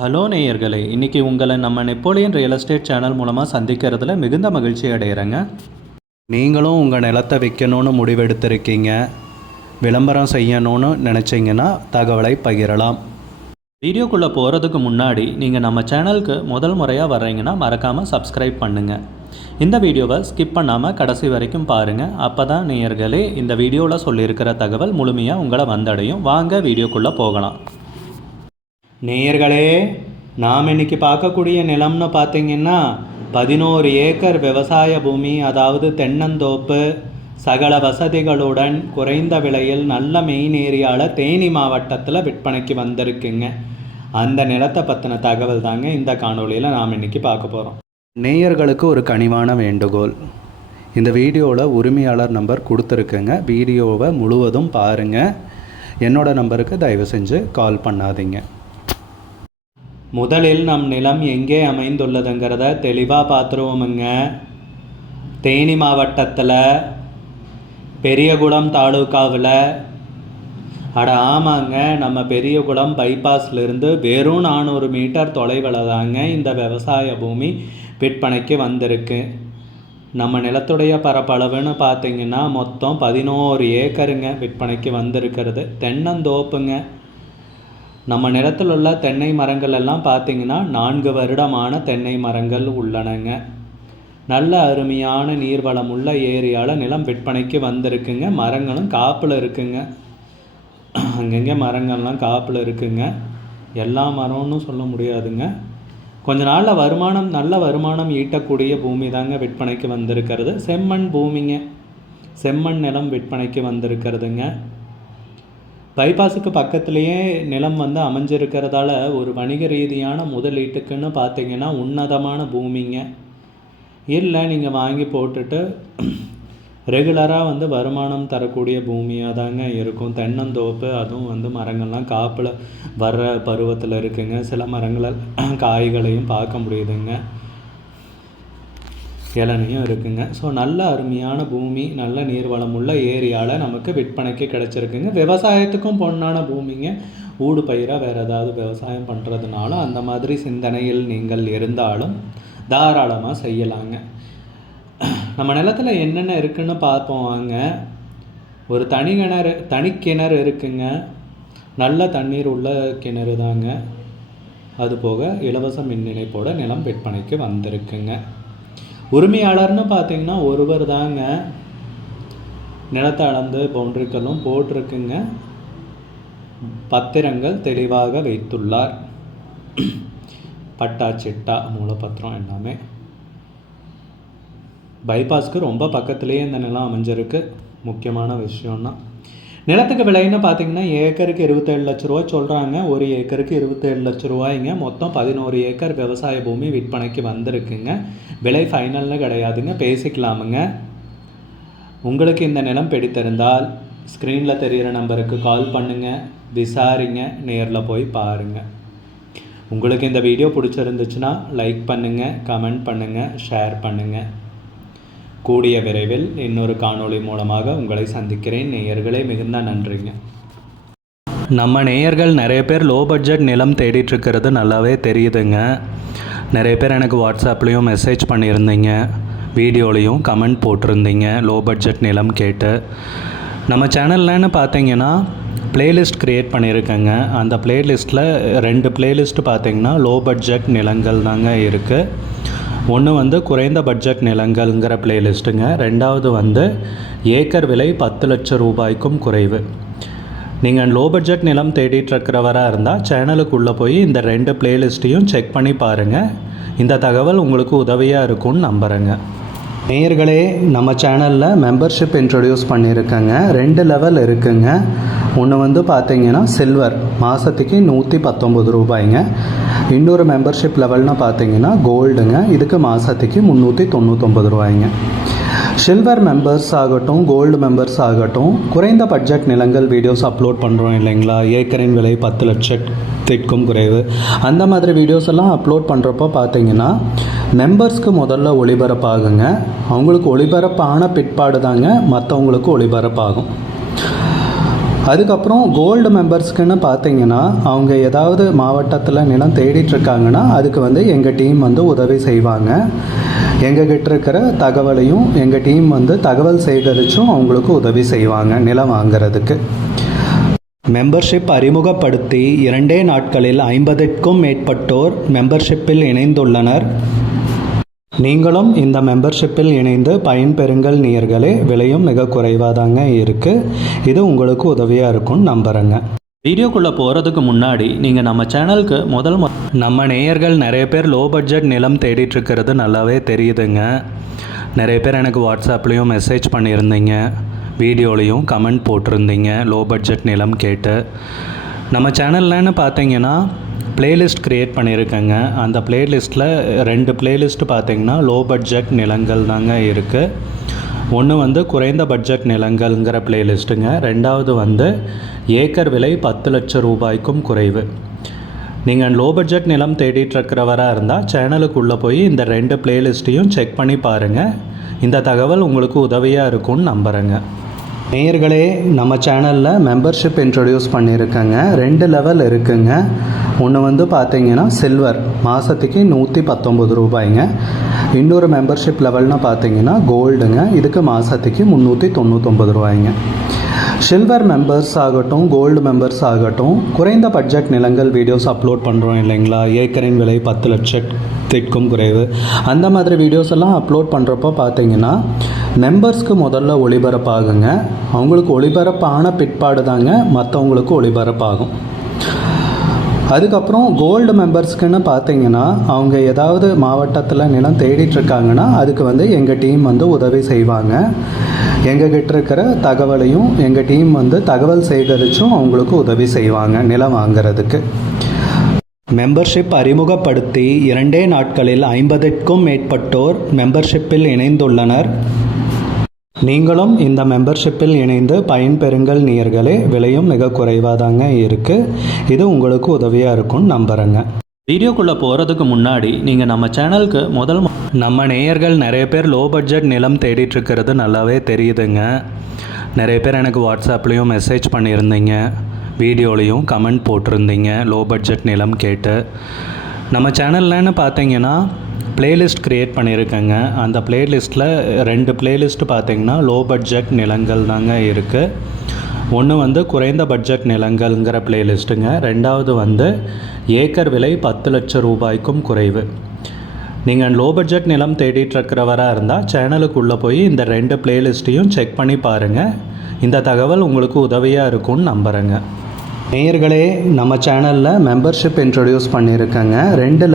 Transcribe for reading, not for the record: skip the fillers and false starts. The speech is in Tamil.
ஹலோ நேயர்களே, இன்றைக்கி உங்களை நம்ம நெப்போலியன் ரியல் எஸ்டேட் சேனல் மூலமாக சந்திக்கிறதுல மிகுந்த மகிழ்ச்சி அடைகிறேங்க. நீங்களும் உங்கள் நிலத்தை விற்கணும்னு முடிவெடுத்திருக்கீங்க, விளம்பரம் செய்யணும்னு நினச்சிங்கன்னா தகவலை பகிரலாம். வீடியோக்குள்ளே போகிறதுக்கு முன்னாடி நீங்கள் நம்ம சேனலுக்கு முதல் முறையாக வர்றீங்கன்னா மறக்காமல் சப்ஸ்கிரைப் பண்ணுங்கள். இந்த வீடியோவை ஸ்கிப் பண்ணாமல் கடைசி வரைக்கும் பாருங்கள். அப்போ தான் நேயர்களே இந்த வீடியோவில் சொல்லியிருக்கிற தகவல் முழுமையாக உங்களை வந்தடையும். வாங்க வீடியோக்குள்ளே போகலாம். நேயர்களே, நாம் இன்றைக்கி பார்க்கக்கூடிய நிலம்னு பார்த்திங்கன்னா 11 ஏக்கர் விவசாய பூமி, அதாவது தென்னந்தோப்பு, சகல வசதிகளுடன் குறைந்த விலையில் நல்ல மெயின் ஏரியாவில் தேனி மாவட்டத்தில் விற்பனைக்கு வந்திருக்குங்க. அந்த நிலத்தை பற்றின தகவல் தாங்க இந்த காணொலியில் நாம் இன்றைக்கி பார்க்க போகிறோம். நேயர்களுக்கு ஒரு கனிவான வேண்டுகோள், இந்த வீடியோவில் உரிமையாளர் நம்பர் கொடுத்துருக்குங்க. வீடியோவை முழுவதும் பாருங்கள். என்னோட நம்பருக்கு தயவு செஞ்சு கால் பண்ணாதீங்க. முதலில் நம் நிலம் எங்கே அமைந்துள்ளதுங்கிறத தெளிவாக பார்த்துருவோமுங்க. தேனி மாவட்டத்தில் பெரியகுளம் தாலுக்காவில், ஆமாங்க, நம்ம பெரியகுளம் பைபாஸ்லேருந்து வெறும் 400 மீட்டர் தொலைவில் தாங்க இந்த விவசாய பூமி விற்பனைக்கு வந்திருக்கு. நம்ம நிலத்துடைய பரப்பளவுன்னு பார்த்திங்கன்னா மொத்தம் 11 ஏக்கருங்க விற்பனைக்கு வந்திருக்கிறது. தென்னந்தோப்புங்க. நம்ம நிலத்தில் உள்ள தென்னை மரங்கள் எல்லாம் பார்த்திங்கன்னா 4 வருடமான தென்னை மரங்கள் உள்ளனங்க. நல்ல அருமையான நீர்வளம் உள்ள ஏரியாவில் நிலம் விற்பனைக்கு வந்திருக்குங்க. மரங்களும் காப்பில் இருக்குங்க. அங்கங்கே மரங்கள்லாம் காப்பில் இருக்குங்க. எல்லா மரம்னு சொல்ல முடியாதுங்க. கொஞ்ச நாளில் நல்ல வருமானம் ஈட்டக்கூடிய பூமி தாங்க விற்பனைக்கு வந்திருக்கிறது. செம்மண் பூமிங்க. செம்மண் நிலம் விற்பனைக்கு வந்திருக்கிறதுங்க. பைபாஸுக்கு பக்கத்துலேயே நிலம் அமைஞ்சிருக்கிறதால ஒரு வணிக ரீதியான முதலீட்டுக்குன்னு பார்த்திங்கன்னா உன்னதமான பூமிங்க. இல்லை நீங்கள் வாங்கி போட்டுட்டு ரெகுலராக வருமானம் தரக்கூடிய பூமியாக தாங்க இருக்கும். தென்னந்தோப்பு, அதுவும் மரங்கள்லாம் காப்பில் வர்ற பருவத்தில் இருக்குங்க. சில மரங்களில் காய்களையும் பார்க்க முடியுதுங்க, இளநியும் இருக்குங்க. ஸோ நல்ல அருமையான பூமி, நல்ல நீர்வளம் உள்ள ஏரியாவில் நமக்கு விற்பனைக்கு கிடச்சிருக்குங்க. விவசாயத்துக்கும் பொன்னான பூமிங்க. ஊடு பயிராக வேறு ஏதாவது விவசாயம் பண்ணுறதுனாலும் அந்த மாதிரி சிந்தனையில் நீங்கள் இருந்தாலும் தாராளமாக செய்யலாங்க. நம்ம நிலத்தில் என்னென்ன இருக்குதுன்னு பார்ப்போம் வாங்க. ஒரு தனிக்கிணறு இருக்குங்க. நல்ல தண்ணீர் உள்ள கிணறு தாங்க. அதுபோக இலவச மின் இணைப்போட நிலம் விற்பனைக்கு வந்திருக்குங்க. உரிமையாளர்னு பார்த்திங்கன்னா ஒருவர் தாங்க. நிலத்தை அளந்து பவுண்டரிக்கெல்லாம் போட்டிருக்குங்க. பத்திரங்கள் தெளிவாக வைத்துள்ளார். பட்டா சிட்டா மூலப்பத்திரம் எல்லாமே. பைபாஸ்க்கு ரொம்ப பக்கத்துலேயே இந்த நிலம் அமைஞ்சிருக்கு. முக்கியமான விஷயம்னா நிலத்துக்கு விலைன்னு பார்த்திங்கன்னா ஏக்கருக்கு 27 லட்ச ரூபா சொல்கிறாங்க. ஒரு ஏக்கருக்கு 27 லட்ச ரூபாய்ங்க. மொத்தம் 11 ஏக்கர் விவசாய பூமி விற்பனைக்கு வந்திருக்குங்க. விலை ஃபைனல்னு கிடையாதுங்க, பேசிக்கலாமுங்க. உங்களுக்கு இந்த நிலம் பிடித்திருந்தால் ஸ்க்ரீனில் தெரிகிற நம்பருக்கு கால் பண்ணுங்கள், விசாரிங்க, நேரில் போய் பாருங்கள். உங்களுக்கு இந்த வீடியோ பிடிச்சிருந்துச்சுன்னா லைக் பண்ணுங்கள், கமெண்ட் பண்ணுங்கள், ஷேர் பண்ணுங்கள். கூடிய விரைவில் இன்னொரு காணொளி மூலமாக உங்களை சந்திக்கிறேன். நேயர்களே, மிகுந்த நன்றிங்க. நம்ம நேயர்கள் நிறைய பேர் லோ பட்ஜெட் நிலம் தேடிட்டுருக்கிறது நல்லாவே தெரியுதுங்க. நிறைய பேர் எனக்கு வாட்ஸ்அப்லேயும் மெசேஜ் பண்ணியிருந்தீங்க, வீடியோலையும் கமெண்ட் போட்டிருந்தீங்க லோ பட்ஜெட் நிலம் கேட்டு. நம்ம சேனல்லன்னு பார்த்தீங்கன்னா ப்ளேலிஸ்ட் க்ரியேட் பண்ணியிருக்கேங்க. அந்த ப்ளேலிஸ்ட்டில் 2 ப்ளேலிஸ்ட்டு பார்த்திங்கன்னா லோ பட்ஜெட் நிலங்கள் தாங்க இருக்குது. ஒன்று குறைந்த பட்ஜெட் நிலங்கள்ங்கிற ப்ளேலிஸ்ட்டுங்க. ரெண்டாவது ஏக்கர் விலை 10 லட்சம் ரூபாய்க்கும் குறைவு. நீங்கள் லோ பட்ஜெட் நிலம் தேடிட்டுருக்கிறவராக இருந்தால் சேனலுக்குள்ளே போய் இந்த 2 ப்ளேலிஸ்ட்டையும் செக் பண்ணி பாருங்கள். இந்த தகவல் உங்களுக்கு உதவியாக இருக்கும்னு நம்புகிறேங்க. நேயர்களே, நம்ம சேனலில் மெம்பர்ஷிப் இன்ட்ரடியூஸ் பண்ணியிருக்கேங்க. 2 லெவல் இருக்குங்க. ஒன்று பார்த்திங்கன்னா சில்வர், மாதத்துக்கு 119 ரூபாய்ங்க. இன்னொரு மெம்பர்ஷிப் லெவல்னு பார்த்திங்கன்னா கோல்டுங்க. இதுக்கு மாதத்துக்கு 399 ரூபாய்ங்க. சில்வர் மெம்பர்ஸ் ஆகட்டும், கோல்டு மெம்பர்ஸ் ஆகட்டும், குறைந்த பட்ஜெட் நிலங்கள் வீடியோஸ் அப்லோட் பண்ணுறோம் இல்லைங்களா, ஏக்கரின் விலை 10 லட்சத்திற்கும் குறைவு, அந்த மாதிரி வீடியோஸ் எல்லாம் அப்லோட் பண்ணுறப்போ பார்த்திங்கன்னா மெம்பர்ஸ்க்கு முதல்ல ஒளிபரப்பாகுங்க. அவங்களுக்கு ஒளிபரப்பான பிற்பாடு தாங்க மற்றவங்களுக்கு ஒளிபரப்பாகும். அதுக்கப்புறம் கோல்டு மெம்பர்ஸ்க்குன்னு பார்த்தீங்கன்னா அவங்க ஏதாவது மாவட்டத்தில் நிலம் தேடிட்டுருக்காங்கன்னா அதுக்கு வந்து எங்கள் டீம் வந்து உதவி செய்வாங்க. எங்ககிட்ட இருக்கிற தகவலையும் எங்கள் டீம் வந்து தகவல் சேகரித்தும் அவங்களுக்கு உதவி செய்வாங்க நிலம் வாங்கிறதுக்கு. மெம்பர்ஷிப் அறிமுகப்படுத்தி 2 நாட்களில் 50க்கும் மேற்பட்டோர் மெம்பர்ஷிப்பில் இணைந்துள்ளனர். நீங்களும் இந்த மெம்பர்ஷிப்பில் இணைந்து பயன்பெறுங்கள் நேயர்களே. விலையும் மிக குறைவாக தாங்க இருக்குது. இது உங்களுக்கு உதவியாக இருக்கும்னு நம்புகிறேங்க. வீடியோக்குள்ளே போகிறதுக்கு முன்னாடி நீங்கள் நம்ம சேனலுக்கு நம்ம நேயர்கள் நிறைய பேர் லோ பட்ஜெட் நிலம் தேடிட்டுருக்கிறது நல்லாவே தெரியுதுங்க. நிறைய பேர் எனக்கு வாட்ஸ்அப்லேயும் மெசேஜ் பண்ணியிருந்தீங்க, வீடியோலையும் கமெண்ட் போட்டிருந்தீங்க லோ பட்ஜெட் நிலம் கேட்டு. நம்ம சேனல்லன்னு பார்த்தீங்கன்னா பிளேலிஸ்ட் க்ரியேட் பண்ணியிருக்கேங்க. அந்த பிளேலிஸ்ட்டில் 2 பிளேலிஸ்ட் பார்த்தீங்கன்னா லோ பட்ஜெட் நிலங்கள் தாங்க இருக்குது. ஒன்று வந்து குறைந்த பட்ஜெட் நிலங்கள்ங்கிற பிளேலிஸ்ட்டுங்க. 2வது வந்து ஏக்கர் விலை 10 லட்சம் ரூபாய்க்கும் குறைவு. நீங்கள் லோ பட்ஜெட் நிலம் தேடிட்டுருக்கிறவராக இருந்தால் சேனலுக்குள்ளே போய் இந்த 2 பிளேலிஸ்ட்டையும் செக் பண்ணி பாருங்கள். இந்த தகவல் உங்களுக்கு உதவியாக இருக்கும்னு நம்புகிறேங்க. நேயர்களே, நம்ம சேனலில் மெம்பர்ஷிப் இன்ட்ரடியூஸ் பண்ணியிருக்கேங்க. 2 லெவல் இருக்குங்க. ஒன்று வந்து பார்த்தீங்கன்னா சில்வர், மாதத்துக்கு 119 ரூபாய்ங்க. இன்னொரு மெம்பர்ஷிப் லெவல்னால் பார்த்தீங்கன்னா கோல்டுங்க. இதுக்கு மாதத்துக்கு 399 ரூபாய்ங்க. சில்வர் மெம்பர்ஸ் ஆகட்டும், கோல்டு மெம்பர்ஸ் ஆகட்டும், குறைந்த பட்ஜெட் நிலங்கள் வீடியோஸ் அப்லோட் பண்ணுறோம் இல்லைங்களா, ஏக்கரின் விலை 10 லட்சத்திற்கும் குறைவு, அந்த மாதிரி வீடியோஸ் எல்லாம் அப்லோட் பண்ணுறப்போ பார்த்தீங்கன்னா மெம்பர்ஸ்க்கு முதல்ல ஒளிபரப்பாகுங்க. அவங்களுக்கு ஒளிபரப்பான பிற்பாடு தாங்க மற்றவங்களுக்கு ஒளிபரப்பாகும். அதுக்கப்புறம் கோல்டு மெம்பர்ஸ்க்குன்னு பார்த்தீங்கன்னா அவங்க ஏதாவது மாவட்டத்தில் நிலம் தேடிட்டுருக்காங்கன்னா அதுக்கு வந்து எங்கள் டீம் வந்து உதவி செய்வாங்க. எங்ககிட்ட இருக்கிற தகவலையும் எங்கள் டீம் வந்து தகவல் சேகரித்தும் அவங்களுக்கு உதவி செய்வாங்க நிலம் வாங்கிறதுக்கு. மெம்பர்ஷிப் அறிமுகப்படுத்தி 2 நாட்களில் 50க்கும் மேற்பட்டோர் மெம்பர்ஷிப்பில் இணைந்துள்ளனர். நீங்களும் இந்த மெம்பர்ஷிப்பில் இணைந்து பயன்பெறுங்கள் நேயர்களே. விலையும் மிக குறைவாக தாங்க இருக்குது. இது உங்களுக்கு உதவியாக இருக்கும்னு நம்புகிறேங்க. வீடியோக்குள்ளே போகிறதுக்கு முன்னாடி நீங்கள் நம்ம சேனலுக்கு நம்ம நேயர்கள் நிறைய பேர் லோ பட்ஜெட் நிலம் தேடிட்டுருக்கிறது நல்லாவே தெரியுதுங்க. நிறைய பேர் எனக்கு வாட்ஸ்அப்லேயும் மெசேஜ் பண்ணியிருந்தீங்க, வீடியோலையும் கமெண்ட் போட்டிருந்தீங்க லோ பட்ஜெட் நிலம் கேட்டு. நம்ம சேனல்லன்னு பார்த்தீங்கன்னா பிளேலிஸ்ட் க்ரியேட் பண்ணியிருக்கேங்க. அந்த பிளேலிஸ்ட்டில் 2 பிளேலிஸ்ட் பார்த்தீங்கன்னா லோ பட்ஜெட் நிலங்கள் தாங்க இருக்குது. ஒன்று வந்து குறைந்த பட்ஜெட் நிலங்கள்ங்கிற பிளேலிஸ்ட்டுங்க. 2வது வந்து ஏக்கர் விலை 10 லட்சம் ரூபாய்க்கும் குறைவு. நீங்கள் லோ பட்ஜெட் நிலம் தேடிட்டுருக்கிறவராக இருந்தால் சேனலுக்குள்ளே போய் இந்த 2 பிளேலிஸ்ட்டையும் செக் பண்ணி பாருங்கள். இந்த தகவல் உங்களுக்கு உதவியாக இருக்கும்னு நம்புகிறேங்க. நேயர்களே, நம்ம சேனலில் மெம்பர்ஷிப் இன்ட்ரடியூஸ் பண்ணியிருக்கேங்க. 2